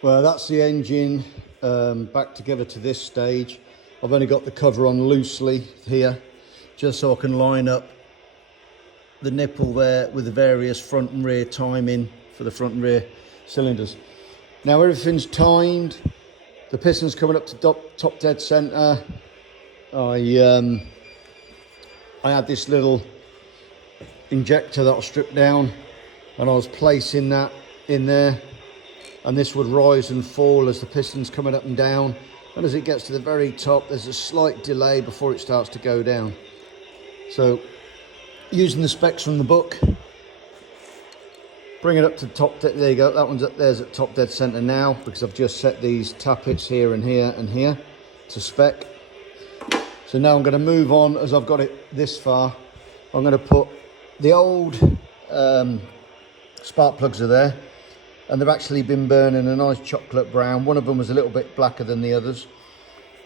Well, that's the engine back together to this stage. I've only got the cover on loosely here, just so I can line up the nipple there with the various front and rear timing for the front and rear cylinders. Now everything's timed. The piston's coming up to top dead center. I had this little injector that I stripped down, and I was placing that in there, and this would rise and fall as the piston's coming up and down, and as it gets to the very top there's a slight delay before it starts to go down. So using the specs from the book, bring it up to top dead. There you go, that one's up there's at top dead center now, because I've just set these tappets here and here and here to spec. So now I'm going to move on. As I've got it this far, I'm going to put the old spark plugs are there, and they've actually been burning a nice chocolate brown. One of them was a little bit blacker than the others.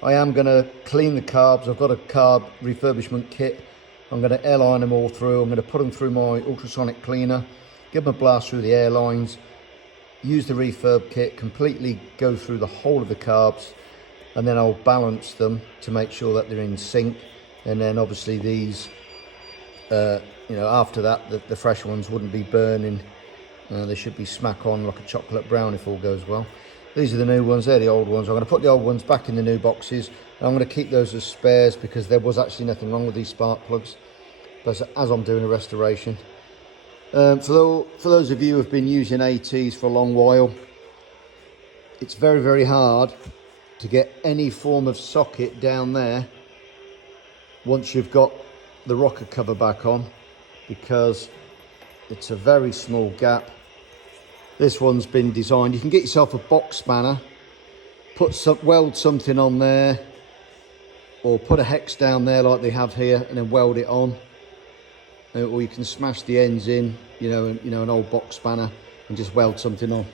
I am going to clean the carbs. I've got a carb refurbishment kit. I'm going to airline them all through. I'm going to put them through my ultrasonic cleaner, give them a blast through the airlines, use the refurb kit, completely go through the whole of the carbs, and then I'll balance them to make sure that they're in sync. And then obviously these, you know, after that, the fresh ones wouldn't be burning. They should be smack on like a chocolate brown if all goes well. These are the new ones, they're the old ones. I'm going to put the old ones back in the new boxes, and I'm going to keep those as spares because there was actually nothing wrong with these spark plugs, but as I'm doing a restoration. For those of you who have been using ATs for a long while, it's very, very hard to get any form of socket down there once you've got the rocker cover back on, because it's a very small gap. This one's been designed, you can get yourself a box spanner, weld something on there, or put a hex down there like they have here and then weld it on, or you can smash the ends in, you know, an old box spanner, and just weld something on.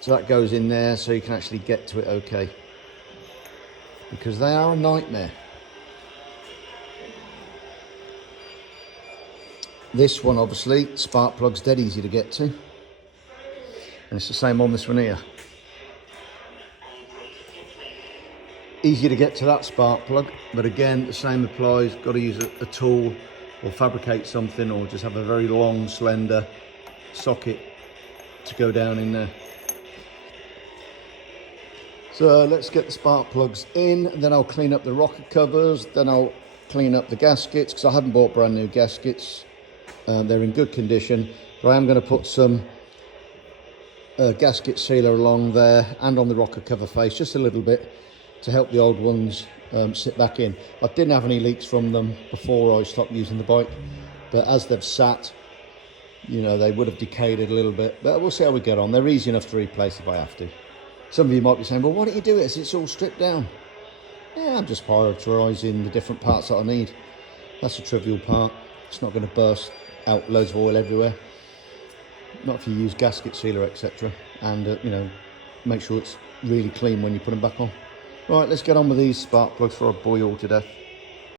So that goes in there so you can actually get to it okay, because they are a nightmare. This one obviously, spark plug's dead easy to get to, and it's the same on this one here. Easy to get to that spark plug, but again the same applies. Got to use a tool or fabricate something, or just have a very long slender socket to go down in there. So let's get the spark plugs in, and then I'll clean up the rocker covers, then I'll clean up the gaskets, because I haven't bought brand new gaskets. They're in good condition, but I am going to put some gasket sealer along there and on the rocker cover face, just a little bit, to help the old ones sit back in. I didn't have any leaks from them before I stopped using the bike, but as they've sat, you know, they would have decayed a little bit, but we'll see how we get on. They're easy enough to replace if I have to. Some of you might be saying, well, why don't you do it as it's all stripped down? Yeah, I'm just prioritising the different parts that I need. That's a trivial part. It's not going to burst out loads of oil everywhere. Not if you use gasket sealer, etc. And, you know, make sure it's really clean when you put them back on. Right, let's get on with these spark plugs before I bore you all to death.